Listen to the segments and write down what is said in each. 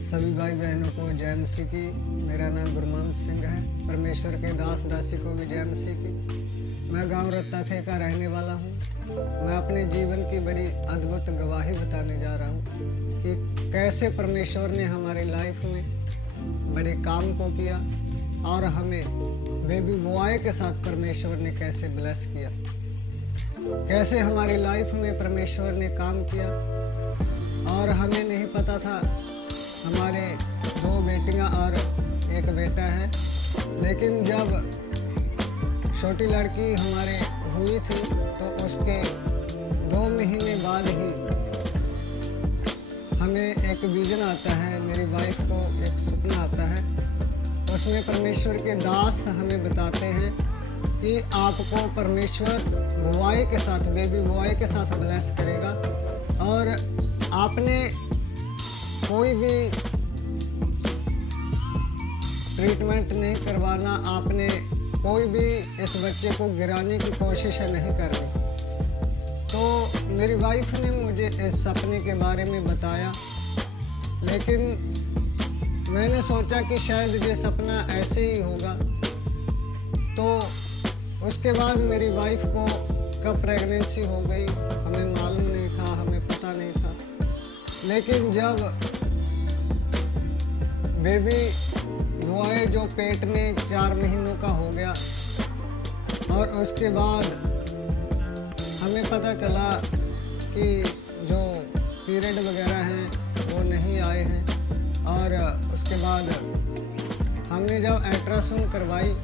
सभी भाई बहनों को जय मसीह की। मेरा नाम गुरमान सिंह है। परमेश्वर के दास दासी को भी जय मसीह की। मैं गांव रत्ताथे का रहने वाला हूं। मैं अपने जीवन की बड़ी अद्भुत गवाही बताने जा रहा हूं कि कैसे परमेश्वर ने हमारी लाइफ में बड़े काम को किया और हमें बेबी बॉय के साथ परमेश्वर ने कैसे ब्लेस किया, कैसे हमारी लाइफ में परमेश्वर ने काम किया। और हमें नहीं पता था, हमारे 2 बेटियां और 1 बेटा है, लेकिन जब छोटी लड़की हमारे हुई थी तो उसके 2 महीने बाद ही हमें एक विजन आता है, मेरी वाइफ को एक सपना आता है। उसमें परमेश्वर के दास हमें बताते हैं कि आपको परमेश्वर बॉय के साथ, बेबी बॉय के साथ ब्लेस करेगा और आपने कोई भी ट्रीटमेंट नहीं करवाना, आपने कोई भी इस बच्चे को गिराने की कोशिश नहीं करनी। तो मेरी वाइफ ने मुझे इस सपने के बारे में बताया, लेकिन मैंने सोचा कि शायद ये सपना ऐसे ही होगा। तो उसके बाद मेरी वाइफ को कब प्रेगनेंसी हो गई हमें मालूम नहीं था, हमें पता नहीं था। लेकिन जब बेबी बॉय जो पेट में 4 महीनों का हो गया और उसके बाद हमें पता चला कि जो पीरियड वगैरह हैं वो नहीं आए हैं। और उसके बाद हमने जब अल्ट्रासाउंड करवाई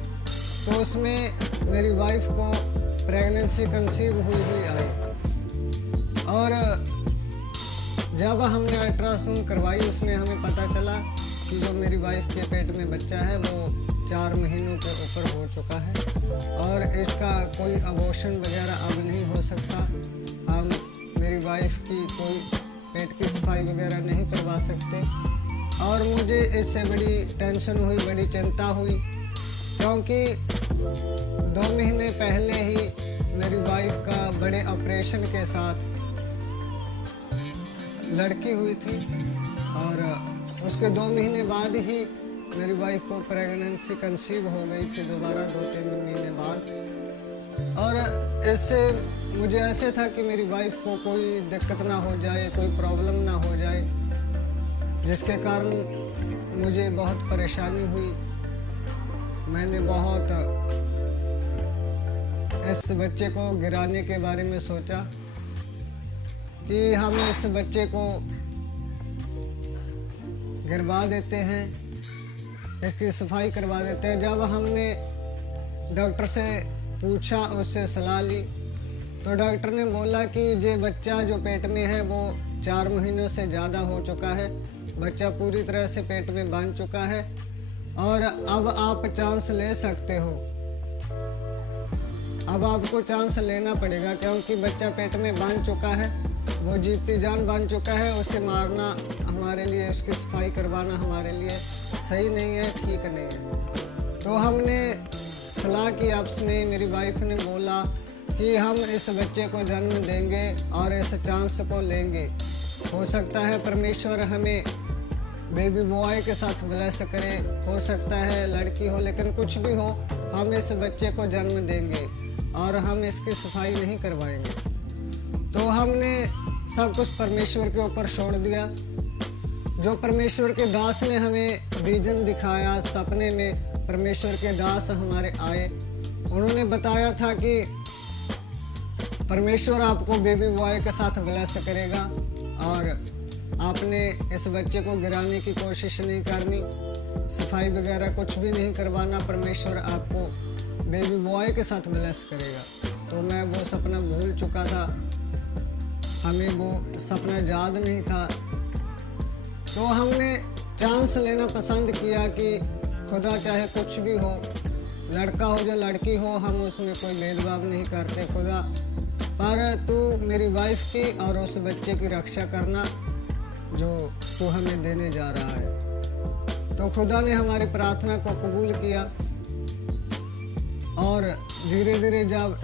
तो उसमें मेरी वाइफ को प्रेगनेंसी कंसीव हुई आई। और जब हमने अल्ट्रासाउंड करवाई उसमें हमें पता चला कि जो मेरी वाइफ के पेट में बच्चा है वो 4 महीनों के ऊपर हो चुका है और इसका कोई अबॉर्शन वगैरह अब नहीं हो सकता। हम मेरी वाइफ की कोई पेट की सफाई वगैरह नहीं करवा सकते। और मुझे इससे बड़ी टेंशन हुई, बड़ी चिंता हुई, क्योंकि 2 महीने पहले ही मेरी वाइफ का बड़े ऑपरेशन के साथ लड़की हुई थी और उसके 2 महीने बाद ही मेरी वाइफ को प्रेगनेंसी कंसीव हो गई थी दोबारा 2-3 महीने बाद। और इससे मुझे ऐसे था कि मेरी वाइफ को कोई दिक्कत ना हो जाए, कोई प्रॉब्लम ना हो जाए, जिसके कारण मुझे बहुत परेशानी हुई। मैंने बहुत इस बच्चे को गिराने के बारे में सोचा कि हम इस बच्चे को गिरवा देते हैं, इसकी सफाई करवा देते हैं। जब हमने डॉक्टर से पूछा, उससे सलाह ली, तो डॉक्टर ने बोला कि ये बच्चा जो पेट में है वो 4 महीनों से ज़्यादा हो चुका है, बच्चा पूरी तरह से पेट में बांध चुका है और अब आप चांस ले सकते हो। अब आपको चांस लेना पड़ेगा, क्योंकि बच्चा पेट में बांध चुका है, वो जीती जान बांध चुका है। उसे मारना हमारे लिए, उसकी सफाई करवाना हमारे लिए सही नहीं है, ठीक नहीं है। तो हमने सलाह की आपस में। मेरी वाइफ ने बोला कि हम इस बच्चे को जन्म देंगे और इस चांस को लेंगे। हो सकता है परमेश्वर हमें बेबी बॉय के साथ ब्लेस करे, हो सकता है लड़की हो, लेकिन कुछ भी हो हम इस बच्चे को जन्म देंगे और हम इसकी सफाई नहीं करवाएंगे। तो हमने सब कुछ परमेश्वर के ऊपर छोड़ दिया। जो परमेश्वर के दास ने हमें विजन दिखाया, सपने में परमेश्वर के दास हमारे आए, उन्होंने बताया था कि परमेश्वर आपको बेबी बॉय के साथ ब्लेस करेगा और आपने इस बच्चे को गिराने की कोशिश नहीं करनी, सफाई वगैरह कुछ भी नहीं करवाना, परमेश्वर आपको बेबी बॉय के साथ ब्लेस करेगा। तो मैं वो सपना भूल चुका था, हमें वो सपना याद नहीं था। तो हमने चांस लेना पसंद किया कि खुदा चाहे कुछ भी हो, लड़का हो या लड़की हो, हम उसमें कोई भेदभाव नहीं करते खुदा, पर तू मेरी वाइफ की और उस बच्चे की रक्षा करना जो तू हमें देने जा रहा है। तो खुदा ने हमारी प्रार्थना को कबूल किया और धीरे धीरे जब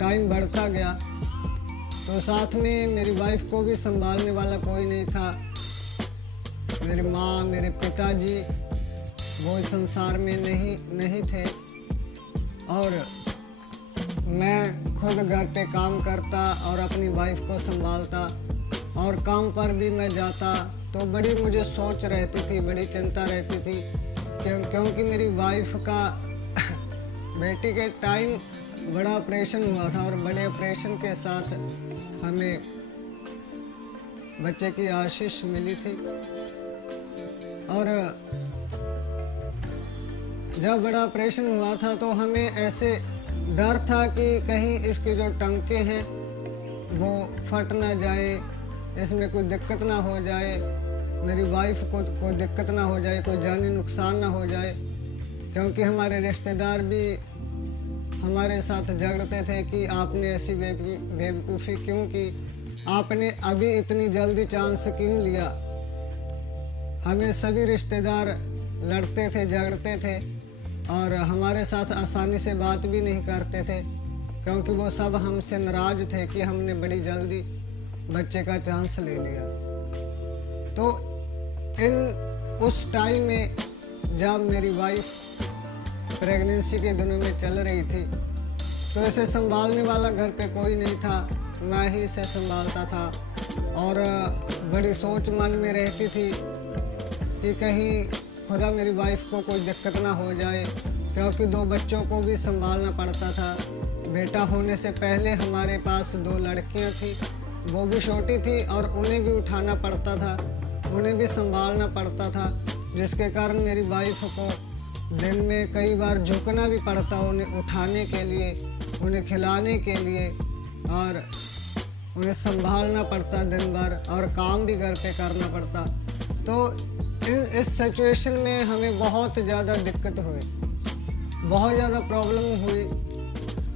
टाइम बढ़ता गया तो साथ में मेरी वाइफ को भी संभालने वाला कोई नहीं था। मेरी माँ, मेरे पिताजी वो इस संसार में नहीं थे और मैं खुद घर पे काम करता और अपनी वाइफ को संभालता और काम पर भी मैं जाता, तो बड़ी मुझे सोच रहती थी, बड़ी चिंता रहती थी क्योंकि मेरी वाइफ का बेटी के टाइम बड़ा ऑपरेशन हुआ था और बड़े ऑपरेशन के साथ हमें बच्चे की आशीष मिली थी। और जब बड़ा ऑपरेशन हुआ था तो हमें ऐसे डर था कि कहीं इसके जो टंके हैं वो फट ना जाए, इसमें कोई दिक्कत ना हो जाए, मेरी वाइफ को कोई दिक्कत ना हो जाए, कोई जानी नुकसान ना हो जाए, क्योंकि हमारे रिश्तेदार भी हमारे साथ झगड़ते थे कि आपने ऐसी बेवकूफ़ी क्यों की, आपने अभी इतनी जल्दी चांस क्यों लिया। हमें सभी रिश्तेदार लड़ते थे, झगड़ते थे और हमारे साथ आसानी से बात भी नहीं करते थे, क्योंकि वो सब हमसे नाराज़ थे कि हमने बड़ी जल्दी बच्चे का चांस ले लिया। तो उस टाइम में जब मेरी वाइफ प्रेगनेंसी के दिनों में चल रही थी तो इसे संभालने वाला घर पे कोई नहीं था, मैं ही इसे संभालता था और बड़ी सोच मन में रहती थी कि कहीं खुदा मेरी वाइफ को कोई दिक्कत ना हो जाए, क्योंकि 2 बच्चों को भी संभालना पड़ता था। बेटा होने से पहले हमारे पास 2 लड़कियां थी, वो भी छोटी थी और उन्हें भी उठाना पड़ता था, उन्हें भी संभालना पड़ता था, जिसके कारण मेरी वाइफ को दिन में कई बार झुकना भी पड़ता उन्हें उठाने के लिए, उन्हें खिलाने के लिए और उन्हें संभालना पड़ता दिन भर और काम भी घर पे करना पड़ता। तो इस सिचुएशन में हमें बहुत ज़्यादा दिक्कत हुई, बहुत ज़्यादा प्रॉब्लम हुई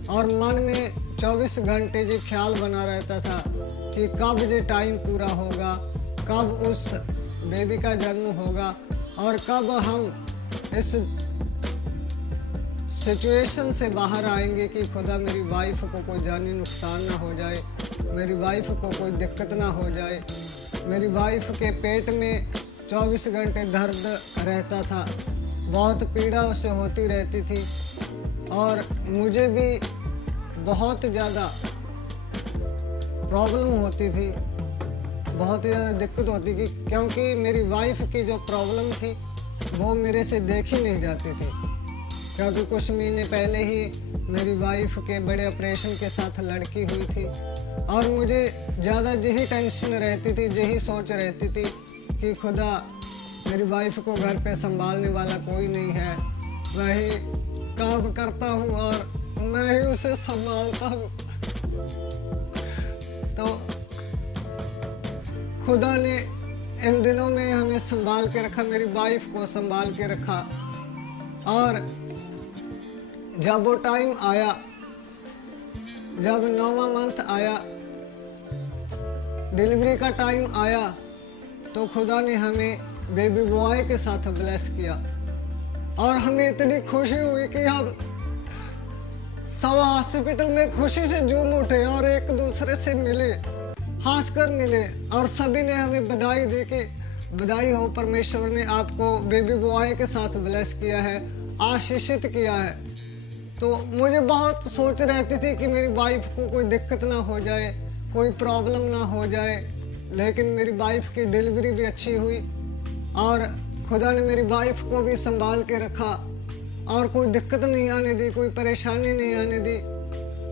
और मन में 24 घंटे जी ख्याल बना रहता था कि कब ये टाइम पूरा होगा, कब उस बेबी का जन्म होगा और कब हम इस सिचुएशन से बाहर आएंगे कि खुदा मेरी वाइफ को कोई जानी नुकसान ना हो जाए, मेरी वाइफ को कोई दिक्कत ना हो जाए। मेरी वाइफ के पेट में 24 घंटे दर्द रहता था, बहुत पीड़ा उसे होती रहती थी और मुझे भी बहुत ज़्यादा प्रॉब्लम होती थी, बहुत ज़्यादा दिक्कत होती थी, क्योंकि मेरी वाइफ की जो प्रॉब्लम थी वो मेरे से देखी नहीं जाती थी, क्योंकि कुछ महीने पहले ही मेरी वाइफ के बड़े ऑपरेशन के साथ लड़की हुई थी और मुझे ज़्यादा यही टेंशन रहती थी, यही सोच रहती थी कि खुदा मेरी वाइफ को घर पे संभालने वाला कोई नहीं है, मैं ही काम करता हूँ और मैं ही उसे संभालता हूँ। तो खुदा ने इन दिनों में हमें संभाल के रखा, मेरी वाइफ को संभाल के रखा और जब वो टाइम आया, जब 9वां मंथ आया, डिलीवरी का टाइम आया, तो खुदा ने हमें बेबी बॉय के साथ ब्लेस किया और हमें इतनी खुशी हुई कि हम सवा हॉस्पिटल में खुशी से झूम उठे और एक दूसरे से मिले, हंसकर मिले और सभी ने हमें बधाई दी कि बधाई हो, परमेश्वर ने आपको बेबी बॉय के साथ ब्लेस किया है, आशीषित किया है। तो मुझे बहुत सोच रहती थी कि मेरी वाइफ को कोई दिक्कत ना हो जाए, कोई प्रॉब्लम ना हो जाए, लेकिन मेरी वाइफ की डिलीवरी भी अच्छी हुई और खुदा ने मेरी वाइफ को भी संभाल के रखा और कोई दिक्कत नहीं आने दी, कोई परेशानी नहीं आने दी।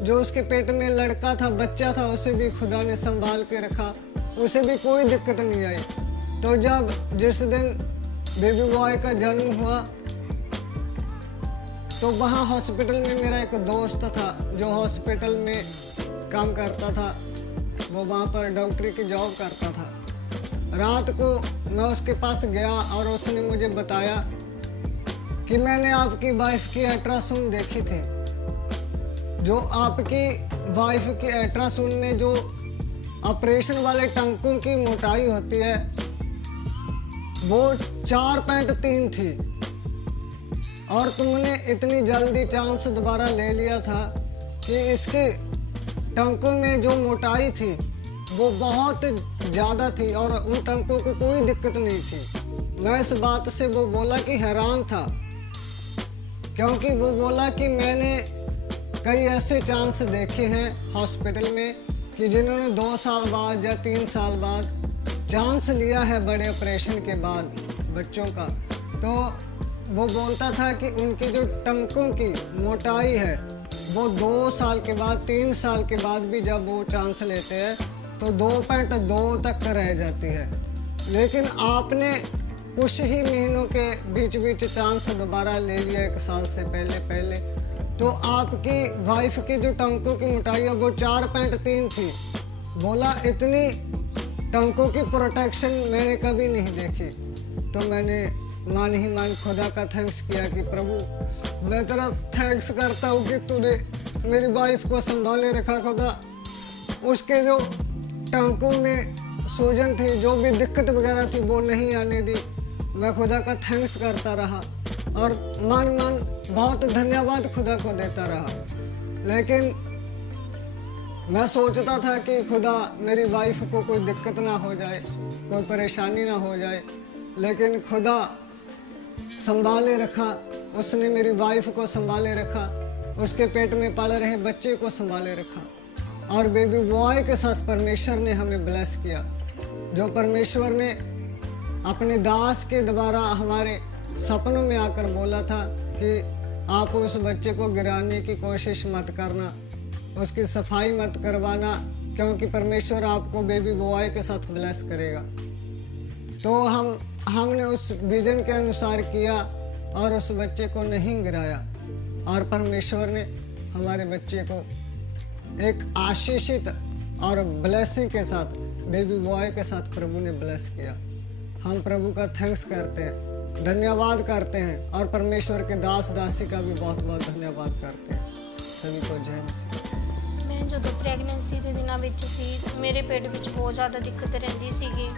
जो उसके पेट में लड़का था, बच्चा था, उसे भी खुदा ने संभाल के रखा, उसे भी कोई दिक्कत नहीं आई। तो जिस दिन बेबी बॉय का जन्म हुआ तो वहाँ हॉस्पिटल में मेरा एक दोस्त था जो हॉस्पिटल में काम करता था, वो वहाँ पर डॉक्टरी की जॉब करता था। रात को मैं उसके पास गया और उसने मुझे बताया कि मैंने आपकी वाइफ की अल्ट्रासाउंड देखी थी। जो आपकी वाइफ की अल्ट्रासाउंड में जो ऑपरेशन वाले टंकों की मोटाई होती है वो 4.3 थी और तुमने इतनी जल्दी चांस दोबारा ले लिया था कि इसके टंकों में जो मोटाई थी वो बहुत ज़्यादा थी और उन टंकों को कोई दिक्कत नहीं थी। मैं इस बात से वो बोला कि हैरान था, क्योंकि वो बोला कि मैंने कई ऐसे चांस देखे हैं हॉस्पिटल में कि जिन्होंने 2 साल बाद या 3 साल बाद चांस लिया है बड़े ऑपरेशन के बाद बच्चों का। तो वो बोलता था कि उनकी जो टंकों की मोटाई है वो 2 साल के बाद 3 साल के बाद भी जब वो चांस लेते हैं तो 2.2 तक रह जाती है। लेकिन आपने कुछ ही महीनों के बीच बीच चांस दोबारा ले लिया 1 साल से पहले, तो आपकी वाइफ की जो टंकों की मोटाई है वो 4.3 थी। बोला इतनी टंकों की प्रोटेक्शन मैंने कभी नहीं देखी। तो मैंने मान ही मान खुदा का थैंक्स किया कि प्रभु मैं तेरा थैंक्स करता हूँ कि तूने मेरी वाइफ को संभाले रखा। खुदा उसके जो टंकों में सूजन थी, जो भी दिक्कत वगैरह थी वो नहीं आने दी। मैं खुदा का थैंक्स करता रहा और मान बहुत धन्यवाद खुदा को देता रहा। लेकिन मैं सोचता था कि खुदा मेरी वाइफ को कोई दिक्कत ना हो जाए, कोई परेशानी ना हो जाए, लेकिन खुदा संभाले रखा। उसने मेरी वाइफ को संभाले रखा, उसके पेट में पल रहे बच्चे को संभाले रखा और बेबी बॉय के साथ परमेश्वर ने हमें ब्लेस किया। जो परमेश्वर ने अपने दास के द्वारा हमारे सपनों में आकर बोला था कि आप उस बच्चे को गिराने की कोशिश मत करना, उसकी सफाई मत करवाना, क्योंकि परमेश्वर आपको बेबी बॉय के साथ ब्लेस करेगा। तो हमने उस विजन के अनुसार किया और उस बच्चे को नहीं गिराया और परमेश्वर ने हमारे बच्चे को एक आशीषित और ब्लेसिंग के साथ, बेबी बॉय के साथ प्रभु ने ब्लेस किया। हम प्रभु का थैंक्स करते हैं, धन्यवाद करते हैं और परमेश्वर के दास दासी का भी बहुत बहुत धन्यवाद करते हैं। सभी को जय मसीह। मैं ਜਦੋਂ ਪ੍ਰੈਗਨੈਂਸੀ ਦੇ ਦਿਨਾਂ ਵਿੱਚ ਸੀ ਮੇਰੇ ਪੇਟ ਵਿੱਚ ਬਹੁਤ ਜ਼ਿਆਦਾ ਦਿੱਕਤ ਰਹਿੰਦੀ ਸੀਗੀ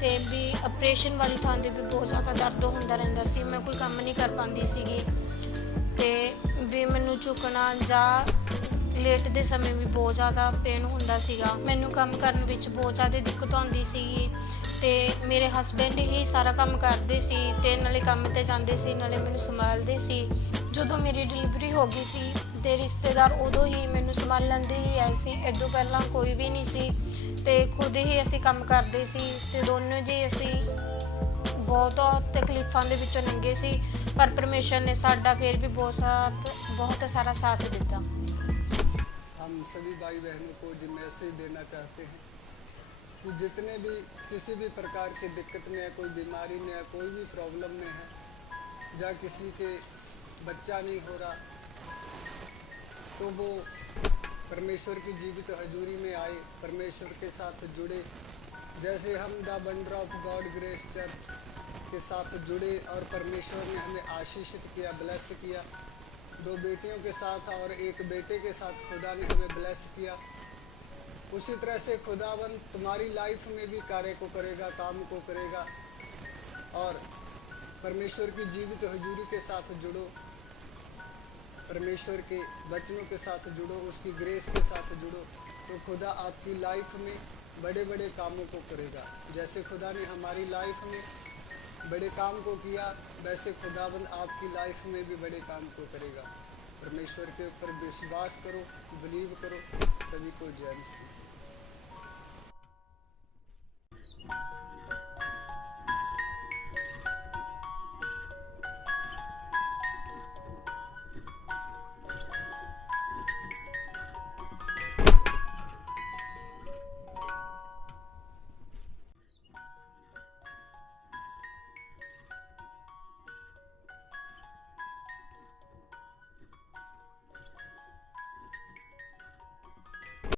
ਤੇ ਵੀ ਆਪਰੇਸ਼ਨ ਵਾਲੀ ਥਾਂ 'ਤੇ ਵੀ ਬਹੁਤ ਜ਼ਿਆਦਾ ਦਰਦ ਹੁੰਦਾ ਰਹਿੰਦਾ ਸੀ। ਮੈਂ ਕੋਈ ਕੰਮ ਨਹੀਂ ਕਰ ਪਾਉਂਦੀ ਸੀਗੀ ਤੇ ਵੀ ਮੈਨੂੰ ਝੁਕਣਾ ਜਾਂ ਲੇਟ ਦੇ ਸਮੇਂ ਵੀ ਬਹੁਤ ਜ਼ਿਆਦਾ ਪੇਨ ਹੁੰਦਾ ਸੀਗਾ। ਮੈਨੂੰ ਕੰਮ ਕਰਨ ਵਿੱਚ ਬਹੁਤ ਜ਼ਿਆਦਾ ਦਿੱਕਤ ਆਉਂਦੀ ਸੀਗੀ ਤੇ ਮੇਰੇ ਹਸਬੈਂਡ ਹੀ ਸਾਰਾ ਕੰਮ ਕਰਦੇ ਸੀ ਤੇ ਨਾਲੇ ਕੰਮ ਤੇ ਜਾਂਦੇ ਸੀ ਨਾਲੇ ਮੈਨੂੰ ਸੰਭਾਲਦੇ ਸੀ। ਜਦੋਂ ਮੇਰੀ ਡਿਲੀਵਰੀ ਹੋ ਗਈ ਸੀ ਤੇ ਰਿਸ਼ਤੇਦਾਰ ਉਦੋਂ ਹੀ ਮੈਨੂੰ ਸੰਭਾਲਣ ਦੇ ਹੀ ਆਏ ਸੀ, ਇਦੋਂ ਪਹਿਲਾਂ ਕੋਈ ਵੀ ਨਹੀਂ ਸੀ ਤੇ ਖੁਦ ਹੀ ਅਸੀਂ ਕੰਮ ਕਰਦੇ ਸੀ ਤੇ ਦੋਨੋਂ ਜੀ ਅਸੀਂ ਬਹੁਤ ਤਕਲੀਫਾਂ ਦੇ ਵਿੱਚੋਂ ਲੰਘੇ ਸੀ, ਪਰ ਪਰਮੇਸ਼ਰ ਨੇ ਸਾਡਾ ਫਿਰ ਵੀ ਬਹੁਤ ਸਾਰਾ ਸਾਥ ਦਿੱਤਾ। हम सभी भाई बहनों को जो मैसेज देना चाहते हैं कि जितने भी किसी भी प्रकार की दिक्कत में है, कोई बीमारी में है, कोई भी प्रॉब्लम में है, या किसी के बच्चा नहीं हो रहा, तो वो परमेश्वर की जीवित हजूरी में आए, परमेश्वर के साथ जुड़े। जैसे हम the wonder of God grace church के साथ जुड़े और परमेश्वर ने हमें आशीषित किया, ब्लेस किया। 2 बेटियों के साथ और 1 बेटे के साथ खुदा ने हमें ब्लेस किया। उसी तरह से खुदावन तुम्हारी लाइफ में भी कार्य को करेगा, काम को करेगा। और परमेश्वर की जीवित हजूरी के साथ जुड़ो, परमेश्वर के वचनों के साथ जुड़ो, उसकी ग्रेस के साथ जुड़ो, तो खुदा आपकी लाइफ में बड़े बड़े कामों को करेगा। जैसे खुदा ने हमारी लाइफ में बड़े काम को किया, वैसे खुदाबंद आपकी लाइफ में भी बड़े काम को करेगा। परमेश्वर के ऊपर विश्वास करो, बिलीव करो। सभी को जय मसीह।